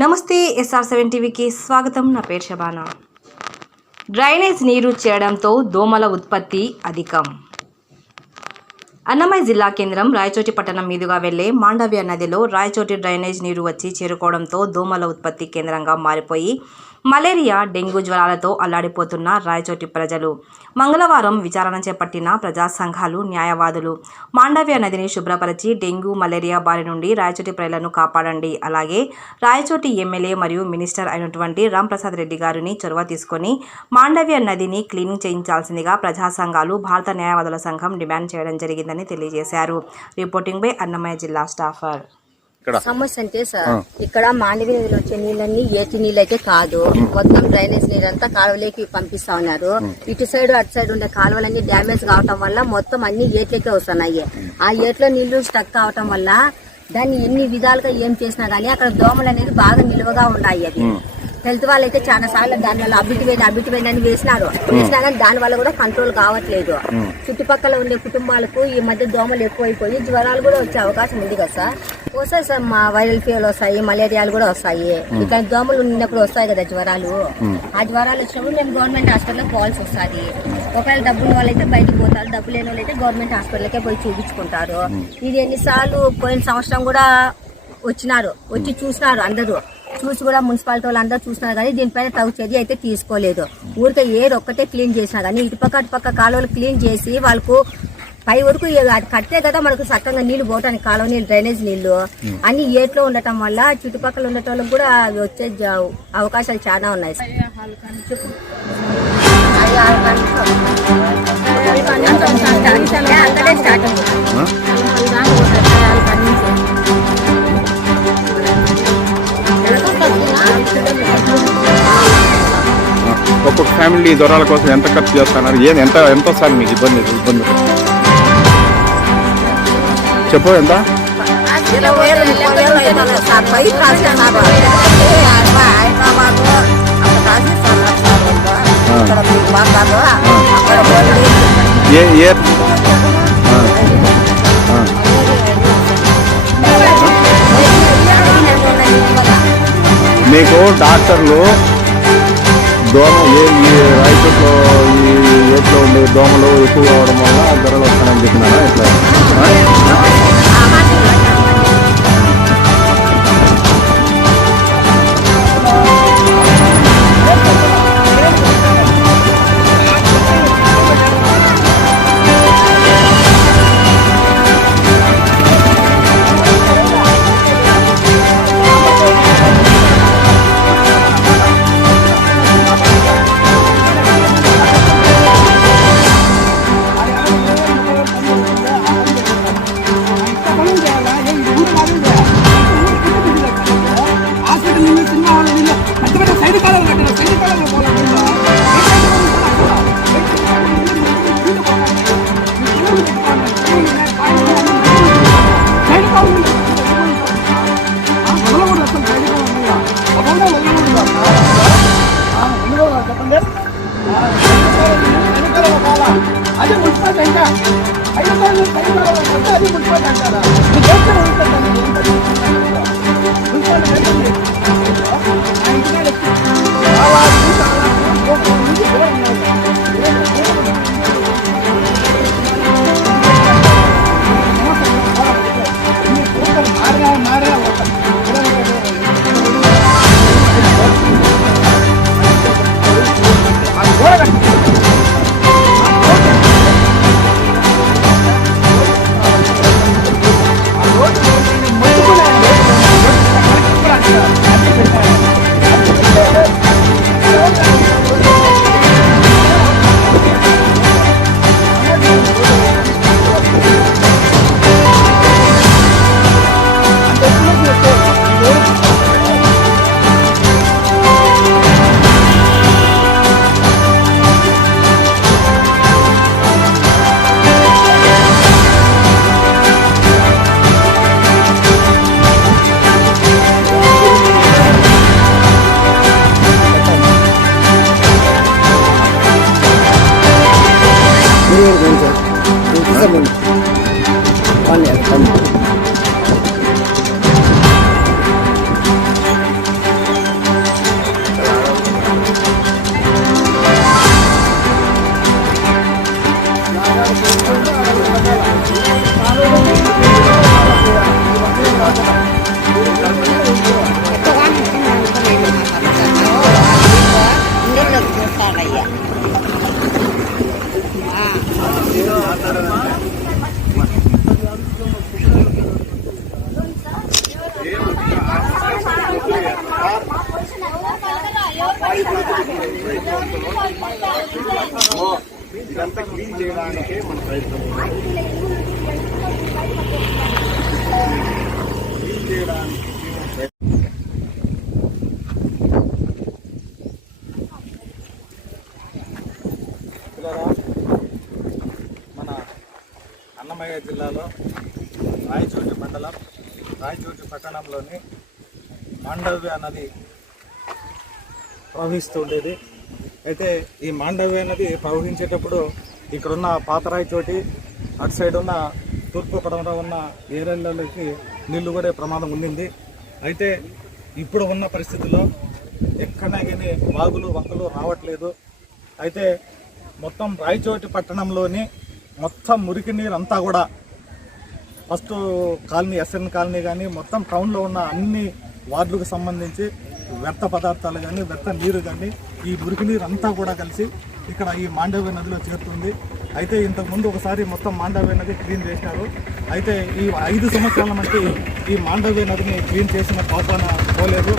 నమస్తే SR seven టీవీకి స్వాగతం. నా పేరు శబానా. డ్రైనేజ్ నీరు చేయడంతో దోమల ఉత్పత్తి అధికం. అన్నమయ్య జిల్లా కేంద్రం రాయచోటి పట్టణం మీదుగా వెళ్ళే మాండవ్య నదిలో రాయచోటి డ్రైనేజ్ నీరు వచ్చి చేరుకోవడంతో దోమల ఉత్పత్తి కేంద్రంగా మారిపోయి మలేరియా డెంగ్యూ జ్వరాలతో అల్లాడిపోతున్న రాయచోటి ప్రజలు. మంగళవారం విచారణ చేపట్టిన ప్రజా సంఘాలు న్యాయవాదులు మాండవ్య నదిని శుభ్రపరిచి డెంగ్యూ మలేరియా బారి నుండి రాయచోటి ప్రజలను కాపాడండి. అలాగే రాయచోటి ఎమ్మెల్యే మరియు మినిస్టర్ అయినటువంటి రాంప్రసాద్ రెడ్డి గారిని చొరవ తీసుకొని మాండవ్య నదిని క్లీనింగ్ చేయించాల్సిందిగా ప్రజా సంఘాలు భారత న్యాయవాదుల సంఘం డిమాండ్ చేయడం జరిగిందని తెలియజేశారు. రిపోర్టింగ్ బై అన్నమయ్య జిల్లా స్టాఫర్. ఇక్కడ. సమస్య అంటే సార్ ఇక్కడ మాండవి నదిలో వచ్చే నీళ్ళన్నీ ఏటి నీళ్ళు అయితే కాదు మొత్తం డ్రైనేజ్ నీరంతా కాలువలోకి పంపిస్తా ఉన్నారు. ఇటు సైడ్ అటు సైడ్ ఉండే కాలువలన్నీ డ్యామేజ్ కావటం వల్ల మొత్తం అన్ని ఏట్లకే వస్తున్నాయి. ఆ ఏట్లో నీళ్ళు స్టక్ కావటం వల్ల దాన్ని ఎన్ని విధాలుగా ఏం చేసినా గానీ అక్కడ దోమలు అనేది బాగా నిలువగా ఉన్నాయి అది హెల్త్ వాళ్ళు అయితే చాలా సార్లు దాని వల్ల అభిటి వేయండి అని వేసినారు. వేసినా కానీ దాని వల్ల కూడా కంట్రోల్ కావట్లేదు. చుట్టుపక్కల ఉండే కుటుంబాలకు ఈ మధ్య దోమలు ఎక్కువైపోయి జ్వరాలు కూడా వచ్చే అవకాశం ఉంది కదా సార్. వస్తాయి సార్ మా వైరల్ ఫీవర్ వస్తాయి మలేరియాలు కూడా వస్తాయి. ఇట్లా దోమలు ఉన్నప్పుడు వస్తాయి కదా జ్వరాలు. ఆ జ్వరాలు వచ్చినప్పుడు మేము గవర్నమెంట్ హాస్పిటల్లో పోవాల్సి వస్తుంది. ఒకవేళ డబ్బులు వాళ్ళైతే బయటకు పోతారు. డబ్బు లేని వాళ్ళైతే గవర్నమెంట్ హాస్పిటల్కే పోయి చూపించుకుంటారు. ఇది ఎన్నిసార్లు పోయిన సంవత్సరం కూడా వచ్చినారు. వచ్చి చూసినారు అందరూ. చూసి కూడా మున్సిపాలిటీ వాళ్ళు అందరూ చూసినారు కానీ దీనిపైన తగు చర్య అయితే తీసుకోలేదు ఊరికే ఏరు ఒక్కటే క్లీన్ చేసినా కానీ ఇటుపక్క అటుపక్క కాలువలు క్లీన్ చేసి వాళ్ళకు పై వరకు అది కట్టే కదా మనకు చక్కగా నీళ్ళు పోవటానికి కాలువ నీళ్ళు డ్రైనేజ్ నీళ్ళు అన్ని ఏట్లో ఉండటం వల్ల చుట్టుపక్కల ఉండటం కూడా అవి వచ్చే అవకాశాలు చాలా ఉన్నాయి అక్కడే స్టార్ట్ ఒక్కొక్క ఫ్యామిలీ దొరాల కోసం ఎంత ఖర్చు చేస్తున్నారు? ఏది ఎంత ఎంత వస్తుంది మీకు ఇబ్బంది ఇబ్బంది? చెప్పు ఎంత? ఇరవై వేలు మీకు డాక్టర్లు దోమ ఏ ఈ రైతుల్లో ఈ ఏట్లో ఉండే దోమలు ఎక్కువ అవడం వల్ల ధరలు వస్తానని చెప్పినారా? ఇట్లా కడితే అది 这么关联。ఇదంతా క్లీన్ చేయడానికి మన ప్రయత్నం క్లీన్ చేయడానికి మన అన్నమయ్య జిల్లాలో రాయచోటి మండలం రాయచోటి పట్టణంలోని మాండవ్య నది ప్రవహిస్తూ ఉండేది అయితే ఈ మాండవ్య నది ప్రవహించేటప్పుడు ఇక్కడున్న పాతరాయి చోటి అటు సైడ్ ఉన్న తూర్పు పడమర ఉన్న ఏరియాలకి నీళ్ళు కూడా ప్రమాదం ఉండింది. అయితే ఇప్పుడు ఉన్న పరిస్థితుల్లో ఎక్కడా కానీ వాగులు వంకలు రావట్లేదు. అయితే మొత్తం రాయచోటి పట్టణంలోని మొత్తం మురికి నీరు అంతా కూడా ఫస్ట్ కాలనీ ఎస్ఎన్ కాలనీ కానీ మొత్తం టౌన్లో ఉన్న అన్ని వార్డులకు సంబంధించి వ్యర్థ పదార్థాలు కానీ వ్యర్థ నీరు కానీ ఈ మురికి నీరు అంతా కూడా కలిసి ఇక్కడ ఈ మాండవ్య నదిలో చేరుతుంది. అయితే ఇంతకుముందు ఒకసారి మొత్తం మాండవ్య నది క్లీన్ చేశారు అయితే ఈ ఐదు సంవత్సరాల మట్టి ఈ మాండవ్య నదిని క్లీన్ చేసిన పాపాన పోలేదు.